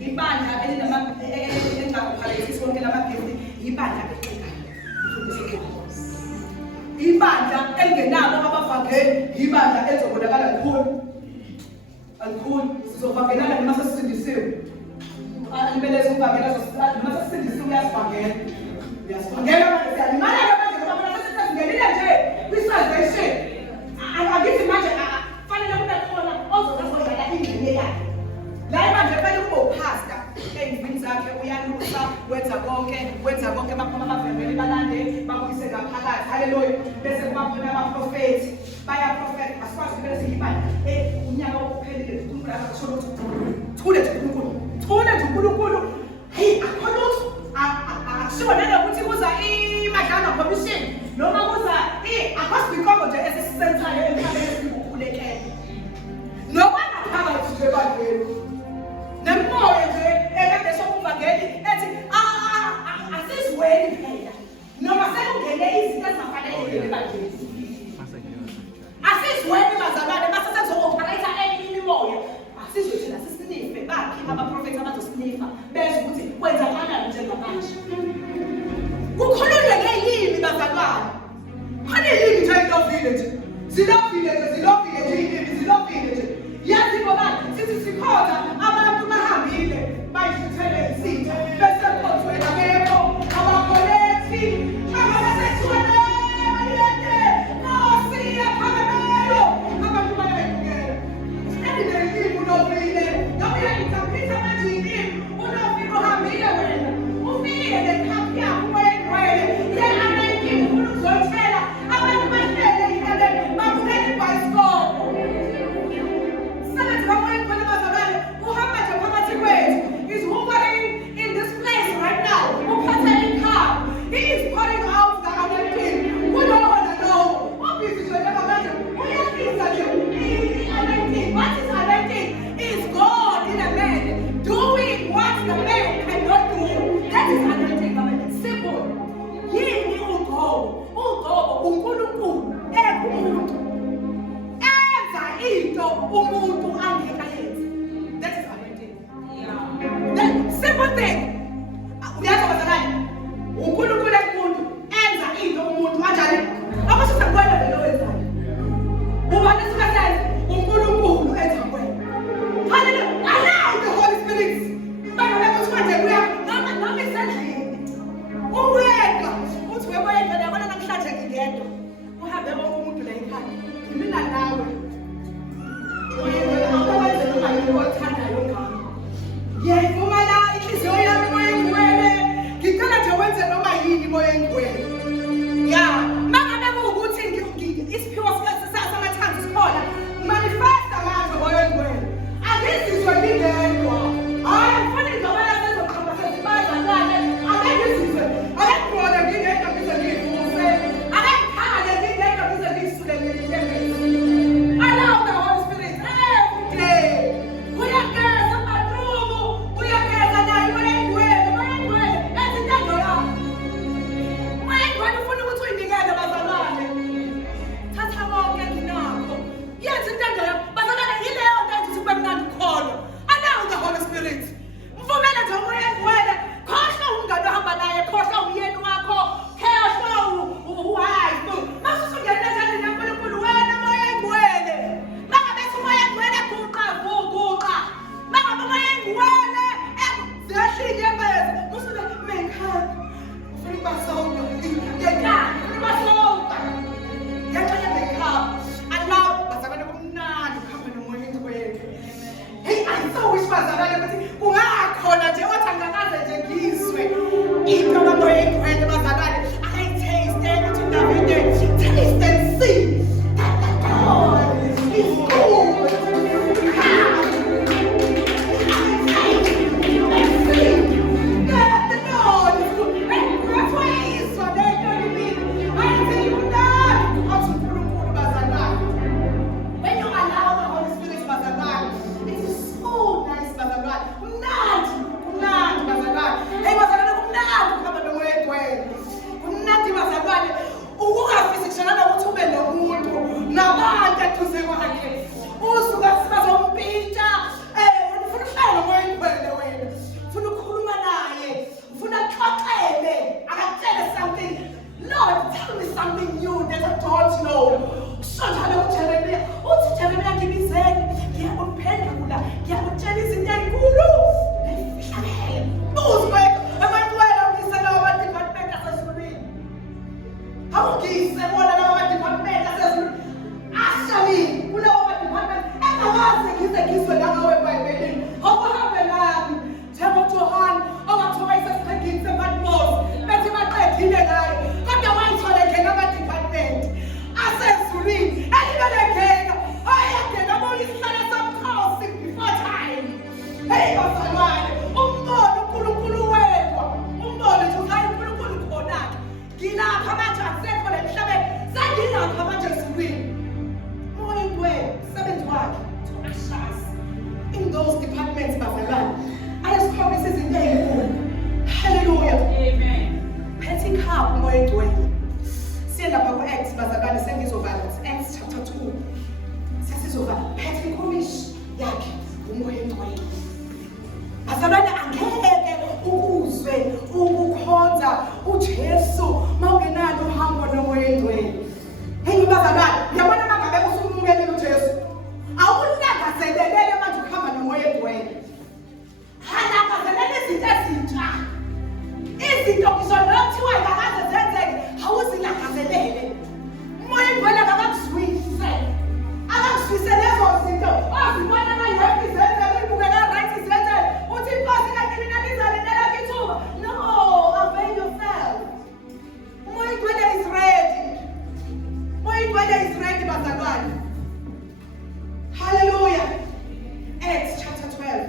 Ibandla elinga-operate sonke lama-gift ibandla exekayo. Ibandla elingenabo abavangeli ibandla elizobonakala alikhulu. Sizovangelana noma sesisindisiwe. Alibeleza ukuvangela noma sesisindisiwe uyasivangela. Uyasivangela manje siyalimalela manje ngoba bona sesingenile nje kwi-salvation. Angithi manje fanele kube khona ozodlala ingxenye yakhe. La manje fanele kube upastor ey'ndlini zakhe uyalusa wenza konke baphuma abavangeli balande babuyise ngaphakathi. Haleluya. Bese kuba khona abaprofethi bayaprofetha asikwazi ukubele siyibani unyaka ophelile uNkulunkulu akasho ukuthi thule nje uNkulunkulu hey akhona ukuthi akushiwo nanokuthi kuza imadlana commission noma kuza akwasibikho nje esisenthayo emhlabeni esikukhulekele noma ngaphakathi nje bandleni nemoya nje ekade sokuvangeli ethi asizweni phela noma sekungene izinto ezingafanele ebandleni. Asizweni bazalwane basesezokuphalayisa enye imimoya. Asizwe thina sisinife bakhi abaprofethi abazosinifa bese ukuthi kwenzakalani njengamanje. Kukhulunywe ngeyimi bazalwane. Khona yini nje ilovile nje. Zilovile nje. Yazi ngoba sithi sikhona abantu bahambile bayishithele isitho bese kodwa ngekho abakolethi abasethuwe is hovering uhambe wonke umuntu la ekhaya. Yimina nawe. Akawenze noma yini othandayo ngami. Ngiyayivuma la inhliziyo yami moya engcwele. Ngicela nje wenze noma yini moya engcwele. Ya, mangabe kuwukuthi isiphiwo sama-tongues sikhona, manifesta manje moya engcwele. Angizizwe ngingedwa. Hayi, ngifuna ingcwele sezoqhamba sesibaza kahle. Angizizwe. Angibone ngingedwa ngize ngiyivuse. Angikhale ngingedwa ngize ngiyisule ngiyithembise. Allow the Holy Spirit every day. Uyageza amaqhubu, uyageza nayo moya engcwele, moya engcwele. Ezintando yakho. Moya engcwele ufuna ukuthi uyinikele bazalwane. Thatha konke nginakho. Yenza intando yakho. Bazalwane yileyo nto ethi kube mnandi khona. Allow the Holy Spirit. Mvumela nje umoya engcwele. Khohlwa umngane ohamba naye, khohlwa umyeni wakho, khohlwa uwife. Mase usungena njani naNkulunkulu wena moya engcwele. Mangabe umoya engcwele guqa guqa. Mangabe umoya engcwele ziyashinga ebese. Musuke mekhaya. Ufuna ukubasonga. Ngekhaya, ufuna ukubasonga. Ngenxa yemekhaya. Allow bazalwane kumnandi ukuhamba nomoya engcwele. Hey, I so wish bazalwane ukuthi kungakhona nje othi angakaze nje ngizwe into kamoya engcwele bazalwane. I taste ukuthi Davide taste and see that the God is good. When you allow the Holy Spirit bazalwane, it is so nice bazalwane. Kumnandi bazalwane. Hey bazalwane, kumnandi ukuhamba nomoya engcwele. Kumnandi bazalwane. Ukungafisi kushayana ukuthi ube nomuntu nabantu eduze kwakhe. Usuka sibazompintsha. Ufuna ukuhlala nomoya engcwele wena. Ufuna ukukhuluma naye. Ufuna akuxoxele. Akatshele something. Lord, tell me something new that I don't know. Usonjalo uJeremiya. Uthi Jeremiya ngibizele. Ngiyakuphendula. Ngiyakutshela izinto ezinkulu. Ngifihlakele. Uzwe abantwana ukisela ama-department asezulwini. Awungise bona lawo ma-department asezulwini. Ashali kulawo ma-department. Engawazi ngizwe nangawe eBhayibhelini. Awuhambe nami. NjengoJohane owathoba isesiqhingini sePatmos. Bethi baqedile ngaye. Kodwa wayithola engena ama-department asezulwini. Elibelengena. Ayagena boyisihlala somkhosi before time. Hey bazalwane, umbone uNkulunkulu wedwa. Umbone nje ukhaya uNkulunkulu khona-ke. Ngilapha manje akusekho la emhlabeni. Sengilapha manje ezulwini. Moya engcwele, umsebenzi wakhe to usher us in those departments bazalwane. Ayasikhombisa izinto ezinkulu. Hallelujah. Amen. Phethe ikhaphu moya engcwele. Siye lapha ku-Acts bazalwane, sengizovala Acts chapter 2. Sesizovala phethe inkomishi yakhe umoya engcwele. Bazalwane angeke ukuzwe ukukhonza uJesu mawungenalo uhambo nomoya engcwele. Hey bazalwane, uyabona mangabe usumukele uJesu. Awulangazelelele manje ukuhamba nomoya engcwele. Halangazelele izinto ezintsha. Izinto ngisho nothiwa ngakaze zenzeke awuzilangazelele. Umoya engcwele akakuzwisise. Akakuzwisise lezo zinto. Azibona manje izenze ibukela right izenze. Uthi inkosi kanti mina nizalindela kithuba. No, avail yourself. Umoya engcwele is ready. Umoya engcwele is ready bazalwane. Hallelujah. Acts chapter 12.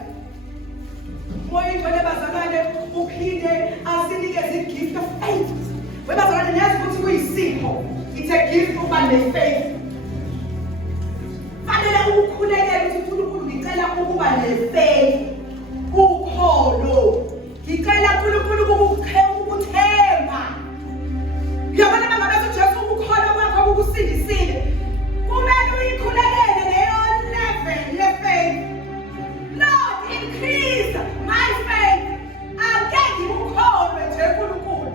Umoya engcwele bazalwane uphinde asinikeze i-gift of faith. Webazalwane niyazi ukuthi kuyisipho. It's a gift of faith. Fanele ukukhulekela ukuthi uNkulunkulu ngicela ukuba ne-faith. Ukholo. Ngicela uNkulunkulu ukuthemba. Uyabona mangabe uJesu ukukholo kwakho kukusindisile. Kumele uyikhulekele leyo level ye-faith. Lord, increase my faith. Angeke ngikholwe nje uNkulunkulu.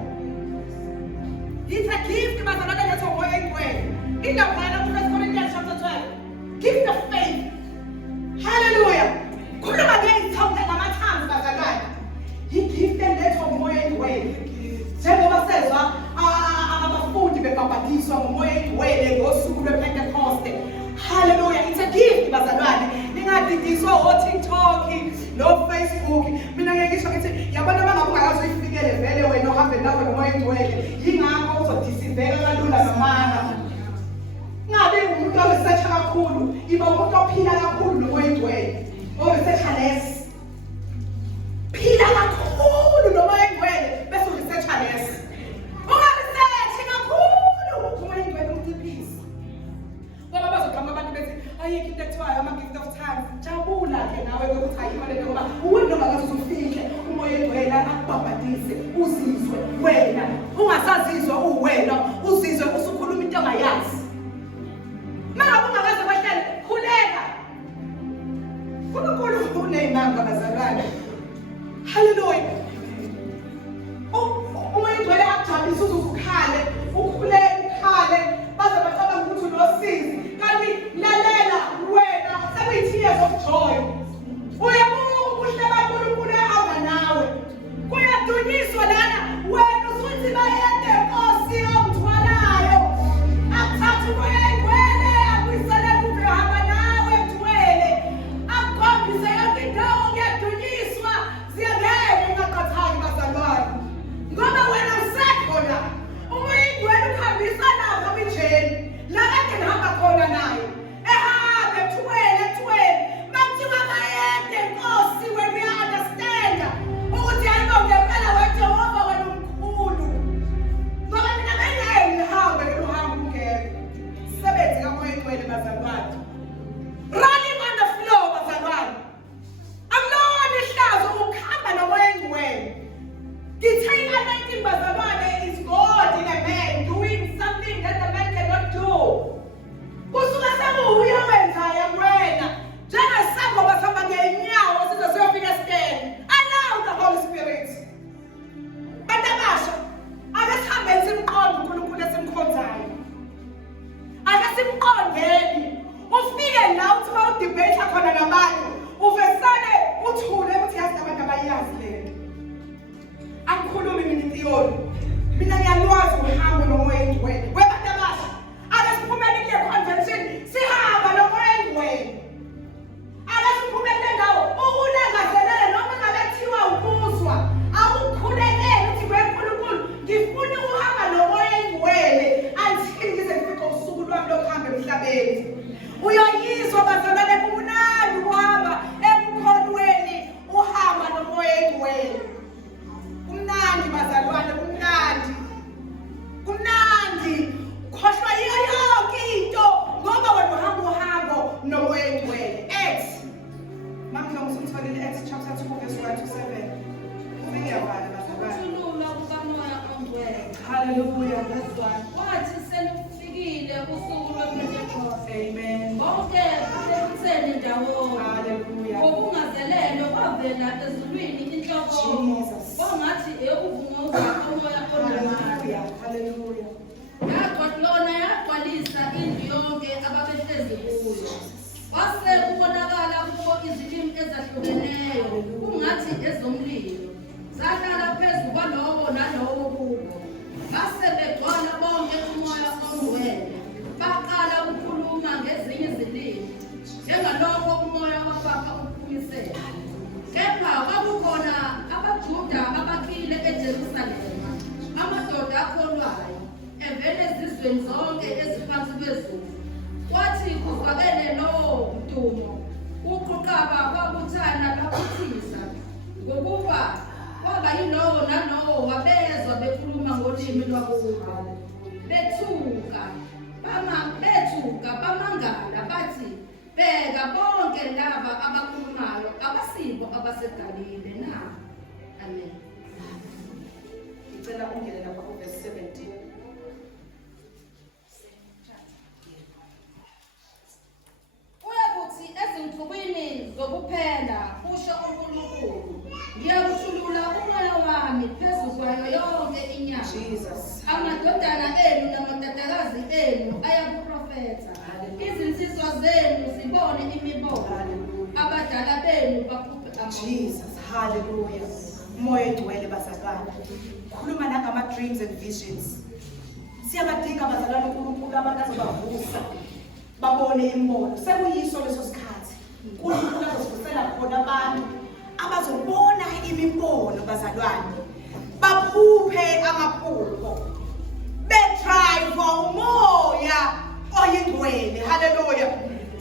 It's a gift bazalwane letho moya engcwele. Indabona ku-1 Corinthians chapter 12. Gift of faith. Hallelujah. Khuluma ngezithombe ngama-tongues bazalwane. I-gift elethwa ngumoya engcwele. Njengoba sezwa abafundi bebhabhadiswa ngumoya engcwele. sibuyele ngosuku lwePentecoste. Hallelujah. It's a gift bazalwane. Ningadidiswa o-TikTok no-Facebook. Mina ngeke ngisho ngithi yabona mangabe ungakazoyifikele vele wena uhambe nawe nomoya engcwele. Yingakho uzodisiveka kalula namanga. Ngabe umuntu oresearcha kakhulu, iba umuntu ophila kakhulu nomoya engcwele. Oresearcha less. Phila kakhulu nomoya engcwele bese uresearcha less. Ungaresearchi kakhulu umoya engcwele umciphisa. Ngoba bazoqhamuka abantu bethi ayikho into ekuthiwayo ama-gift of tongues. Jabula ke nawe ukuthi ayikho lento ngoba uwe noma ngaze ufike umoya engcwele akubhabhadise uzizwe wena ungasazizwa uwena uzizwe usukhuluma into ongayazi. Mangabe ungakaze kwahlele khuleka. UNkulunkulu uneyimanga bazalwane. Hallelujah. Umoya engcwele akujabulisa uzukhale ukhuleke ukhale baze bacabanga ukuthi unosizi kanti lalela wena sebeyi-tears of joy. Uyabuka ubuhle baNkulunkulu ehamba nawe. Kuyadunyiswa lana wena usuthi bayede Nkosi omthwalayo akuthatha umoya engcwele akuyisele kuve hamba nawe mthwele akukhombise yonke indawo kuyadunyiswa ziyangena ingaqathaki bazalwane ngoba wena usekho la. Umoya engcwele ukhambisa nabo abijeni la kade nihamba khona naye ehambe mthwele makuthiwa bayede Nkosi when we understand ukuthi hayibo ngempela weJehova wena umkhulu ngoba mina ngeke ngihambe ngihambe ungeke sebenzi kamoya engcwele bazalwane. Running on the floor bazalwane. Akulona ihlazo ukuhamba nomoya engcwele. Detail anointing bazalwane is God in a man doing something that the man cannot do. Kusuka sekuye wenzayo wena njengesangoma sihamba ngeenyawo size siyofika esiteni. Allow the Holy Spirit. Bantu abasha ake sihambeni simqonde uNkulunkulu esimkhonzayo. Ake simqondeni ufike la uthi mawudebate khona nabantu uvesane uthule ukuthi yazi abantu abayazi lento. Angikhulumi mina itheory. Mina ngiyalwazi uhambo nomoya engcwele. Webantu abasha ake siphumele kule convention sihamba nomoya engcwele. Ake siphumele ndawo ukulangazelela noma ngabe kuthiwa ukuzwa akukhulekele ukuthi weNkulunkulu ngifuna ukuhamba nomoya engcwele until ngize ngifike usuku lwami lokuhamba emhlabeni. Uyoyizwa bazalwane kumnandi ukuhamba emkhonweni uhamba nomoya engcwele. Kumnandi bazalwane kumnandi. Kumnandi. Khohlwa yiyo yonke into ngoba wena uhamba uhambo nomoya engcwele. Acts. Mamla musumtholile Acts chapter 2 verse 1 to 7. Ngiyabala bazalwane. Ukuthululwa kukamoya ongcwele. Hallelujah. That's one. Kwathi selufikile usuku lwePentecoste. Amen. Bonke basebuthene ndawonye. Hallelujah. Ngokungazelelwe kwavela ezulwini inhloko Jesus. bongathi ukuvunguza komoya onamandla. Hallelujah. Lona yagcwalisa indlu yonke ababehlezi kuyo. Wase kubonakala kubo izilimi ezahlukeneyo kungathi ezomlilo. Zahlala phezu kwalowo nalowo kubo. Base begcwala bonke umoya ongcwele. Baqala ukukhuluma ngezinye izilimi. Njengalokho umoya wabapha ukuphumisela. Kepha kwakukhona abaJuda abaphile eJerusalema. Amadoda akholwayo evele ezizweni zonke eziphansi kwezulu. Kwathi kuzwakele lowo mdumo uqhuqaba kwabuthana baphithisa ngokuba kwaba yilowo nalowo wabezwa bekhuluma ngolimi lwakubo. Bethuka bamangala bathi bheka bonke laba abakhulumayo abasibo abaseGalile na. Amen. Ngicela ungene lapha ku verse 17. Uyakuthi ezinsukwini zokuphela kusho uNkulunkulu ngiyakuthulula umoya wami phezu kwayo yonke inyama. Jesus. Amadodana enu namadodakazi enu ayakuprofetha. Izinsizwa zenu zibone imibono. Abadala benu bakhuphe amazwi. Jesus. Hallelujah. Moya engcwele bazalwane. Khuluma nangama dreams and visions. Siyabadinga abazalwane uNkulunkulu abantu azobavusa babone imbono. Sekuyiso leso sikhathi uNkulunkulu azosivusela khona abantu abazobona imimbono bazalwane, baphuphe amaphupho, bedrayive umoya oyingcwele. Haleluya.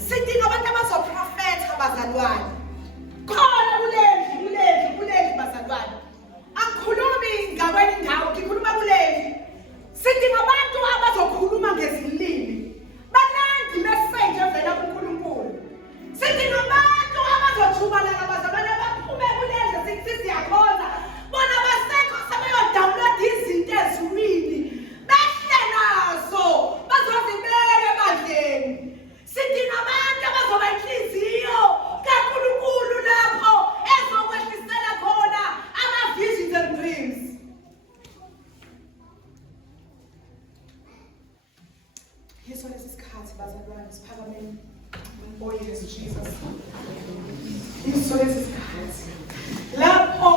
Sidinga abantu abazoprofetha bazalwane. Khona kuleli bazalwane. Angikhulumi ngakwenye indawo, ngikhuluma kuleli. Sidinga abantu abazokhuluma ngezilimi, banandi message evela kuNkulunkulu. Sidinga abantu abazojubalala abazalwane baphume kulendle sithi siyakhonza. Bona basekho sebeyodownload izinto eziwini, behle nazo bazozibeka ebandleni. Sidinga abantu abazoba inhliziyo kaNkulunkulu lapho ezokwehlisela khona ama-visions and dreams. Yiso lesi sikhathi bazalwane, siphakameni uMoya Jesus. Yiso lesi sikhathi lapho